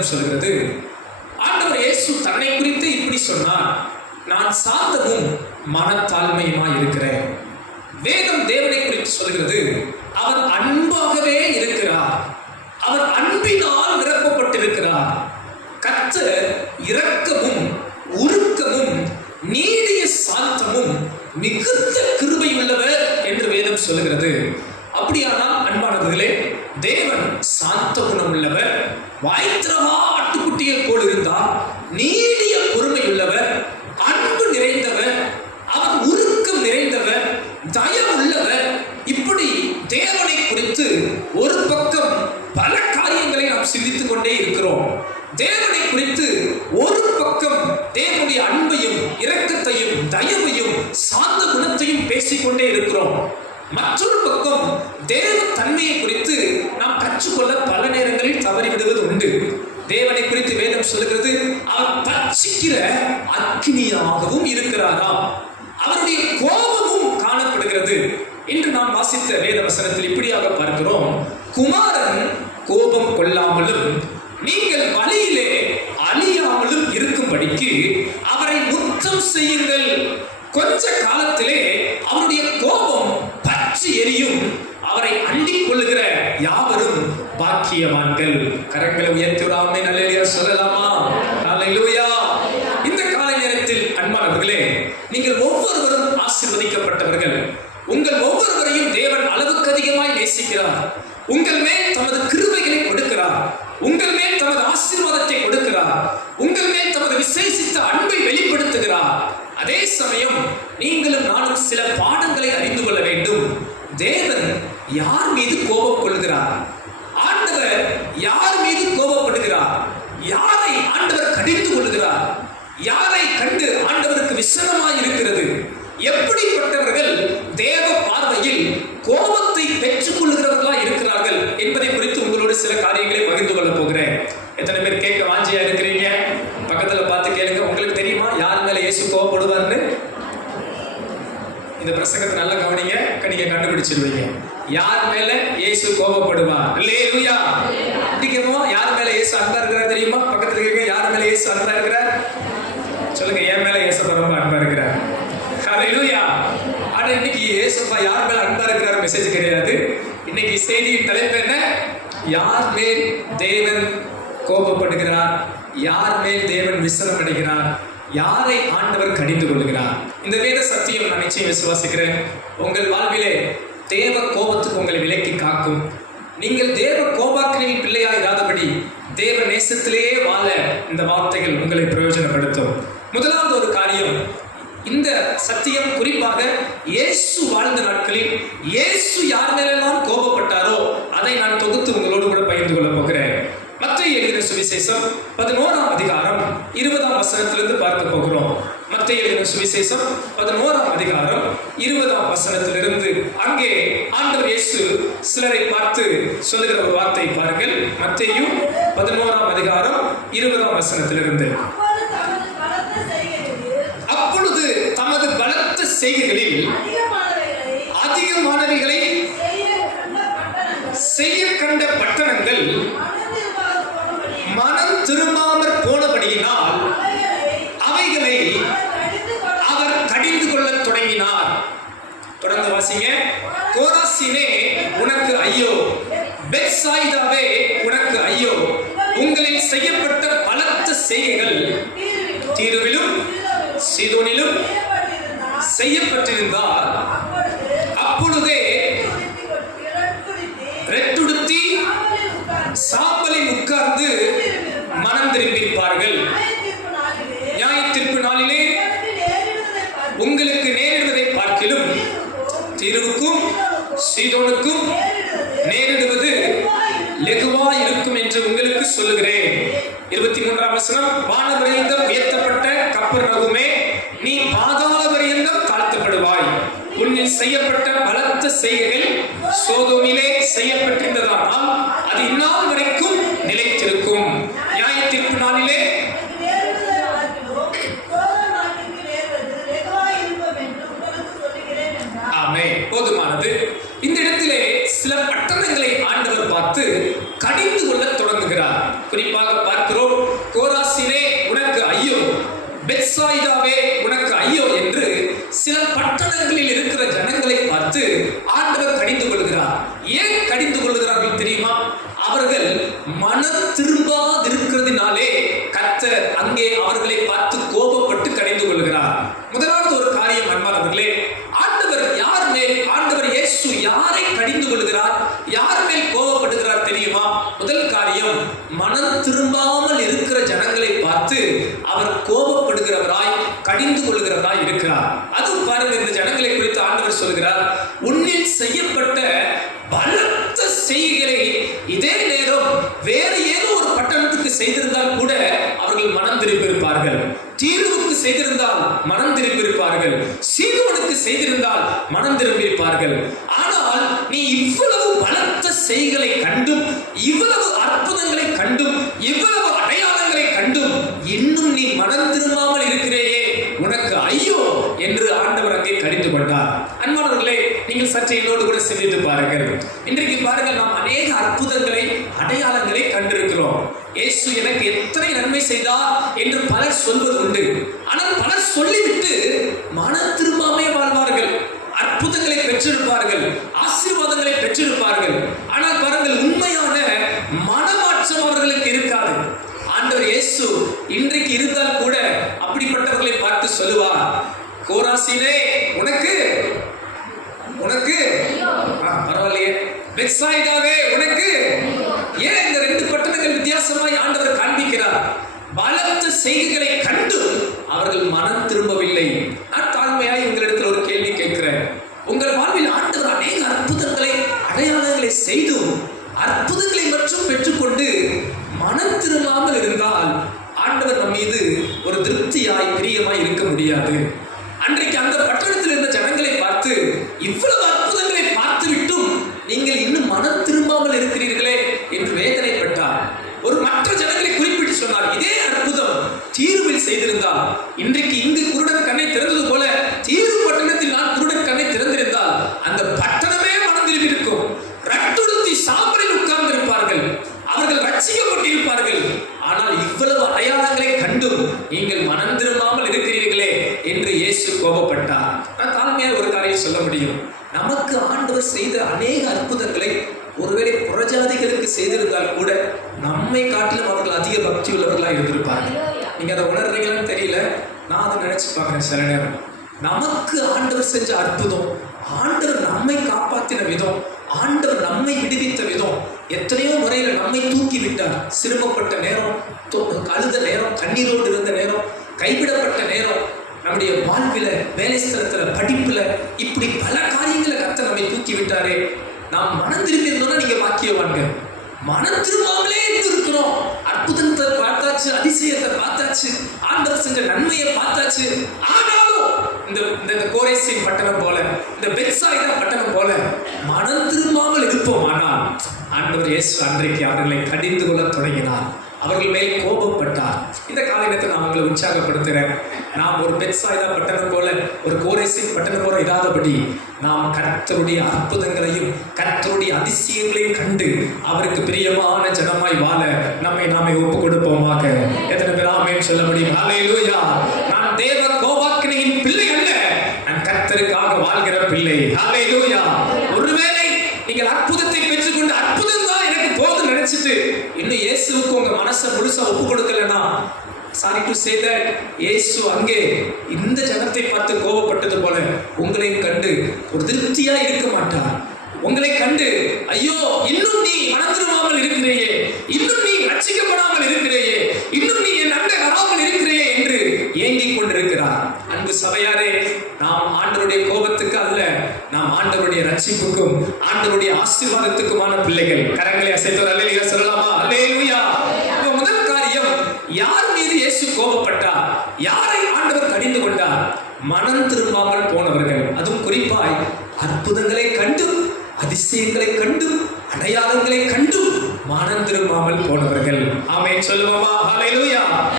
வேதம் சொல்கிறது. ஆண்டவர் இயேசு தன்னை குறித்து இப்படி சொன்னார், நான் சாந்தமும் மனத்தாழ்மையுமாய் இருக்கிறேன். வேதம் தேவனை குறித்து சொல்கிறது, அவர் அன்பாகவே இருக்கிறார், அவர் அன்பினால் நிரப்பப்பட்டிருக்கிறார். கர்த்தர் இரக்கமும் உருக்கமும் நீடிய சாந்தமும் மிகுந்த கிருபை உள்ளவர் என்று வேதம் சொல்கிறது. அப்படியானால் அன்பானவர்களே, தேவன் சாந்த குணம் உள்ளவர், வாய்த்திரவா ஆட்டுக்குட்டியை போல் இருந்தார், நீடிய பொறுமை உள்ளவர், அன்பு நிறைந்தவர், அவர் உருக்கம் நிறைந்தவர், தயவு உள்ளவர். இப்படி தேவனை குறித்து ஒரு பக்கம் பல காரியங்களை நாம் சிந்தித்துக் கொண்டே இருக்கிறோம். தேவனை குறித்து ஒரு பக்கம் தேவனுடைய அன்பையும் இரக்கத்தையும் தயவையும் சாந்த குணத்தையும் பேசிக்கொண்டே இருக்கிறோம். மற்றொரு பக்கம் தேவ தன்மையை குறித்து நாம் கற்றுக்கொள்ள பல நேரங்களில் தவறிவிடுவது உண்டு. தேவனை குறித்து வேதம் சொல்கிறது, அவர் பட்சிக்கிற அக்கினியாகவும் இருக்கிறாராம், அவருடைய கோபமும் காணப்படுகிறது. இன்று நாம் வாசித்த வேத வசனத்தில் இப்படியாக பார்க்கிறோம், குமாரன் கோபம் கொள்ளாமலும் நீங்கள் வழியிலே அழியாமலும் இருக்கும்படிக்கு அவரை முத்தம் செய்யுங்கள். கொஞ்ச காலத்திலே அவருடைய கோபம் பற்றி எரியும், அவரை அண்டிக் கொள்ளுகிற யாவரும் பாக்கியவான்கள். கரங்களை உயர்த்தி ஒரு ஆமென் அல்லேலூயா சொல்லலாமா? அல்லேலூயா. இந்த காலை நேரத்தில் அன்பானவர்களே, நீங்கள் ஒவ்வொருவரும் ஆசீர்வதிக்கப்பட்டவர்கள். உங்கள் ஒவ்வொருவரையும் தேவன் அளவுக்கு அதிகமாய் நேசிக்கிறார். உங்கள் மேல் தமது கிருபைகளை கொடுக்கிறார், உங்கள் மேல் தமது ஆசீர்வாதத்தை கொடுக்கிறார், உங்கள் மேல் தமது விசேஷித்த அன்பை வெளிப்படுத்துகிறார். அதே சமயம் நீங்களும் நானும் சில பாடங்களை அறிந்து கொள்ள வேண்டும். தேவன் யார் மீது கோபம் கொள்கிறார்? ஆண்டவர் யார் மீது கோபப்படுகிறார்? யாரை ஆண்டவர் கடிந்து கொள்கிறார்? யாரை கண்டு ஆண்டவருக்கு விசனமாய் இருக்கிறது? எப்படிப்பட்டவர்கள் தேவ பார்வையில் கோபத்தை பெற்றுக் கொள்கிறவர்களா இருக்கிறார்கள் என்பதை குறித்து உங்களோடு சில காரியங்களை பகிர்ந்து கொள்ள போகிறேன். எத்தனை பேர் கேட்க வாஞ்சியா இருக்கிறீங்க? பக்கத்துல பார்த்து கேளுங்க. உங்களுக்கு தெரியுமா யார் மேல இயேசு கோபப்படுவார்னு? இந்த பிரசங்கத்தை நல்லா கவனிங்க, நீங்க கண்டுபிடிச்சிருவீங்க. யார் மேல இயேசு கோபப்படுவார்? அல்லேலூயா. அப்படிங்கறோம். யார் மேல இயேசு அன்பா இருக்கிறார் தெரியுமா? பக்கத்துல கேட்க, யார் மேல இயேசு அன்பா இருக்கிறார்? சொல்லுங்க, என் மேல இயேசு ரொம்ப அன்பா இருக்கிறார். அல்லேலூயா. ஆனா இன்னைக்கு இயேசுப்பா யார் மேல அன்பா இருக்கிறார் மெசேஜ் கிடையாது. இன்னைக்கு செய்தியின் தலைப்பு என்ன? யார் மேல் தேவன் கோபப்படுகிறார், யார் மேல் தேவன் விசனம் அடைகிறார், யாரை ஆண்டவர் கடிந்து கொள்கிறார். இந்த வேத சத்தியம் நான் நிச்சயம் விசுவாசிக்கிறேன், உங்கள் வாழ்விலே தேவ கோபத்துக்கு உங்களை விலக்கி காக்கும். நீங்கள் தேவ கோபாக்கினின் பிள்ளையாய் இராதபடி தேவ நேசத்திலேயே வாழ இந்த வார்த்தைகள் உங்களை பிரயோஜனப்படுத்தும். முதலாவது ஒரு காரியம், இந்த சத்தியம் குறிப்பாக இயேசு வாழ்ந்த நாட்களில் இயேசு யார் மேலெல்லாம் கோபப்பட்டாரோ அதை நான் தொகுத்து உங்களோடு கூட பகிர்ந்து கொள்ள போகிறேன். மத்தேயு எழுதின சுவிசேஷம் 11ஆம் அதிகாரம் 20ஆம் வசனத்திலிருந்து பார்க்க போகிறோம். மத்தேயு எழுதின சுவிசேஷம் 11ஆம் அதிகாரம் 20ஆம் வசனத்திலிருந்து அங்கே ஆண்டவர் இயேசு சிலரை பார்த்து சொல்லுகிற ஒரு வார்த்தை பாருங்கள். மத்தேயு 11ஆம் அதிகாரம் 20ஆம் வசனத்திலிருந்து, அப்பொழுது தமது பலத்த செய்கைகளில் அதிகமானவைகளை செய்ய கண்ட பட்டணங்கள் மனம் திரும்பாமற் போனபடியினால் அவைகளை அவர் கடிந்து கொள்ளத் தொடங்கினார். தொடர்ந்து வாசிங்க. கோராசினே உனக்கு ஐயோ, பெத்சாயிதாவே உனக்கு ஐயோ, உங்களில் செய்யப்பட்ட பலத்த செய்கைகள் தீருவிலும் சீதோனிலும் செய்யப்பட்டிருந்தால் அப்பொழுதே ரெட்டுடுத்தி சாம்பலில் உட்கார்ந்து மனம் திரும்பியிருப்பார்கள். நியாய தீர்ப்பு நாளிலே உங்களுக்கு நேரிடுவதை பார்க்கிலும் தீருவுக்கும் சீதோனுக்கும் நேரிடுவது லெகுவா இருக்கும் என்று உங்களுக்கு சொல்லுகிறேன். 23ஆம் வசனம், வானபரியந்தம் உயர்த்தப்பட்ட கப்பர்நகூமே, நீ பாதாள பரியந்தம் தாழ்த்தப்படுவாய். உன்னில் செய்யப்பட்ட பலத்த செய்கைகள் சோதோமிலே செய்யப்பட்டிருந்ததானால் அது இந்நாள் வரைக்கும் நிலைத்திருக்கும். நியாய தீர்ப்பு நாளிலே ஆமே. போதுமானது. இந்த இடத்திலே சில பட்டணங்களை ஆண்டவர் பார்த்து கடிந்து கொள்ள தொடங்குகிறார். குறிப்பாக பார்க்கிறோம், பார்த்து ஆண்டவர் கடிந்து கொள்கிறார். ஏன் கடிந்து கொள்கிறார்கள் தெரியுமா? அவர்கள் மனம் திரும்பாதிருக்கிறதுனாலே கர்த்தர் அங்கே அவர்களை பார்த்து கோபப்பட்டு கடிந்து கொள்கிறார். முதலாவது ஒரு காரியம் அன்பானவர்களே, ஆண்டவர் இயேசு யாரை கடிந்து கொள்கிறார், யார் மேல் கோபப்படுகிறார் தெரியுமா? முதல் காரியம், மனம் திரும்பாமல் இருக்கிற ஜனங்களை பார்த்து அவர் கோபப்படுகிறவராய் கடிந்து கொள்கிறவராய் இருக்கிறார். அதுவும் பாருங்க, இந்த ஜனங்களை குறித்து ஆண்டவர் சொல்கிறார், உன்னில் செய்யப்பட்ட பலத்த செய்கைகளை இதே நேரம் வேறு ஏதோ ஒரு பட்டணத்துக்கு செய்திருந்தால் கூட அவர்கள் மனம் திரும்பியிருப்பார்கள். தீருவுக்கு செய்திருந்தால் மனம் திரும்பியிருப்பார்கள். சீதோனுக்கு செய்திருந்தால் மனம் திரும்பியிருப்பார்கள். ஆனால் நீ இவ்வளவு பலத்த செய்கைகளை கண்டும், இவ்வளவு அற்புதங்களை கண்டும், இவ்வளவு அடையாளங்களை கண்டும் இன்னும் நீ மனம் திரும்பாமல் இருக்கிறேயே, உனக்கு ஐயோ என்று ஆண்டவர் அங்கே கடிந்து கொண்டார். அன்பானவர்களே, நீங்கள் சற்று என்னோடு கூட சிந்தித்து பாருங்கள். இன்றைக்கு பாருங்கள், நாம் அநேக அற்புதங்களை அடையாளங்களை கண்டிருக்கிறோம். இயேசு எனக்கு எத்தனை நன்மை செய்தார் என்று பலர் சொல்வது உண்டு. ஆனால் பலர் சொல்லிவிட்டு மன திரும்பாமே வாழ்வார்கள். அற்புதங்களை பெற்றிருப்பார்கள், ஆசீர்வாதங்களை பெற்றிருப்பார்கள். ஆனால் பாருங்கள், உண்மையான மனமாற்றம் அவர்களுக்கு இருக்காது. ஆண்டவர் இயேசு இன்றைக்கு இருந்தால் கூட அப்படிப்பட்டவர்களை பார்த்து சொல்லுவார், கோராசீனே உனக்கு உனக்கு பரவாயில்லையே, பெத்சாயிதாவே உனக்கு. ஏன் இந்த ரெண்டு பட்டணங்கள் வித்தியாசமாய் ஆண்டவர் காண்பிக்கிறார்? பலத்த செய்திகளை கண்டு அவர்கள் மனம் திரும்பவில்லை. நான் தாழ்மையாய் உங்களிடத்தில் ஒரு கேள்வி கேட்கிறேன். உங்கள் வாழ்வில் ஆண்டவர் அநேக அற்புதங்களை அடையாளங்களை செய்தும் அற்புதங்களை மட்டும் பெற்றுக்கொண்டு மனம் திரும்பாமல் இருந்தால் ஆண்டவர் நம் மீது ஒரு திருப்தியாய் பிரியமாய் இருக்க முடியாது. அன்றைக்கு அந்த பட்டணத்தில் இருந்த ஜனங்களை பார்த்து, இவ்வளவு அற்புதங்களை பார்த்துவிட்டும் நீங்கள் இன்னும் மனம் திரும்பாமல் இருக்கிறீர்களே என்று வேதனைப்பட்டார். ஒரு மற்ற ஜனங்களை குறிப்பிட்டு சொன்னார், இதே அற்புதம் தீருவில் செய்திருந்தால், இன்றைக்கு இங்கு குருடன் கண்ணை திறந்தது போல தீரு பட்டணத்தில் நான் குருடன் கண்ணை திறந்திருந்தால் அந்த பட்டணமே மனம் திரும்பி இருக்கும். ரட்டுடுத்தி சாம்பலில் உட்கார்ந்து இருப்பார்கள், அவர்கள் ரட்சிக்கப்பட்டிருப்பார்கள். ஆனால் இவ்வளவு அடையாளங்களை கண்டும் நீங்கள் மனம் திரும்பாமல் இருக்கிறீர்களே என்று இயேசு கோபப்பட்டார். நான் தாழ்மையாக ஒரு காரியம் சொல்ல முடியும். நமக்கு ஆண்டவர் செய்த அநேக அற்புதங்களை ஒருவேளை புறஜாதிகளுக்கு செய்திருந்தால் கூட நம்மை காட்டிலும் அவர்கள் அதிக பக்தி உள்ளவர்களாக இருந்திருப்பார்கள். நீங்க அதை உணர்றீங்களான்னு தெரியல, நான் அதை நினைச்சு பார்க்கிறேன். சில நேரம் நமக்கு ஆண்டவர் செஞ்ச அற்புதம், ஆண்டவர் நம்மை காப்பாற்றின விதம், ஆண்டவர் நம்மை விடுவித்த விதம், எத்தனையோ முறையில் நம்மை தூக்கி விட்டார். சிறுமப்பட்ட நேரம், அழுத நேரம், கண்ணீரோடு இருந்த நேரம், கைவிடப்பட்ட நேரம், நம்முடைய வாழ்வில, வேலை ஸ்தலத்துல, படிப்புல, இப்படி பல காரியங்களை கர்த்தர் நம்மை தூக்கி விட்டாரே. நாம் மனம் திரும்பி இருந்தோம்னா நீங்க வாக்கியவான்கள். மனம் திரும்பாமலே இருக்கிறோம். அற்புதத்தை பார்த்தாச்சு, அதிசயத்தை பார்த்தாச்சு, ஆண்டவர் செஞ்ச நன்மையை பார்த்தாச்சு. ஆனாலும் இந்த கோரேசின் பட்டணம் போல, இந்த பெத்சாயிதா பட்டணம் போல மனம் திரும்பாமல் இருப்போம். ஆனால் ஆண்டவர் இயேசு அன்றைக்கு அவர்களை கடிந்து கொள்ள தொடங்கினார். அவர்கள் மேல் கோபப்பட்டார். இந்த காலையிலத்தை நான் உங்களை உற்சாகப்படுத்துகிறேன். நாம் ஒரு பெத்சாயிதா பட்டணம் போல, ஒரு கோரேசின் பட்டணம் போல இராதபடி நாம் கர்த்தருடைய அற்புதங்களையும் கர்த்தருடைய அதிசயங்களையும் கண்டு அவருக்கு பிரியமான ஜனமாய் வாழ நம்மை நாமே ஒப்பு கொடுப்போமாக. எத்தனை பேர் ஆமென் சொல்ல முடியும்? ஹல்லேலூயா. நான் தேவ கோபாக்கினையின் பிள்ளை அல்ல, நான் கர்த்தருக்காக வாழ்கிற பிள்ளை. ஹல்லேலூயா. ஒருவேளை நீங்கள் அற்புதத்தை பெற்றுக்கொண்டு அற்புதம் தான் எனக்கு போதும் நினைச்சிட்டு இன்னும் இயேசுவுக்கு உங்க மனசை முழுசா ஒப்பு கொடுக்கலன்னா, சாரி டு சே தட், இயேசு அங்கே இந்த ஜனத்தை பார்த்து கோபப்பட்டது போல உங்களையும் கண்டு ஒரு திருப்தியா இருக்க மாட்டார். உங்களை கண்டு ஐயோ இன்னும் நீ மனம் திரும்பாமல் இருக்கிறேயே, இன்னும் நீ ரட்சிக்கப்படாமல் இருக்கிறேயே, இன்னும் நீ என் அண்டை வராமல் இருக்கிறேயே என்று ஏங்கிக் கொண்டிருக்கிறார். அன்பு சபையாரே, நாம் ஆண்டவருடைய கோபத்துக்கு அல்ல, நாம் ஆண்டவருடைய ரட்சிப்புக்கும் ஆண்டவருடைய ஆசீர்வாதத்துக்குமான பிள்ளைகள். கரங்களை அசைத்து அல்லேலூயா சொல்லலாமா? அல்லேலூயா. முதல் காரியம், யார் மீது இயேசு கோபப்பட்டார், யாரை ஆண்டவர் கடிந்து கொண்டார்? மனம் திரும்பாமல் போனவர்கள். அதுவும் குறிப்பாய் அற்புதங்களை கண்டும் அதிசயங்களை கண்டும் அடையாளங்களை கண்டும் மனம் திரும்பாமல் போனவர்கள். ஆமென் சொல்லுவோமா? ஹல்லேலூயா.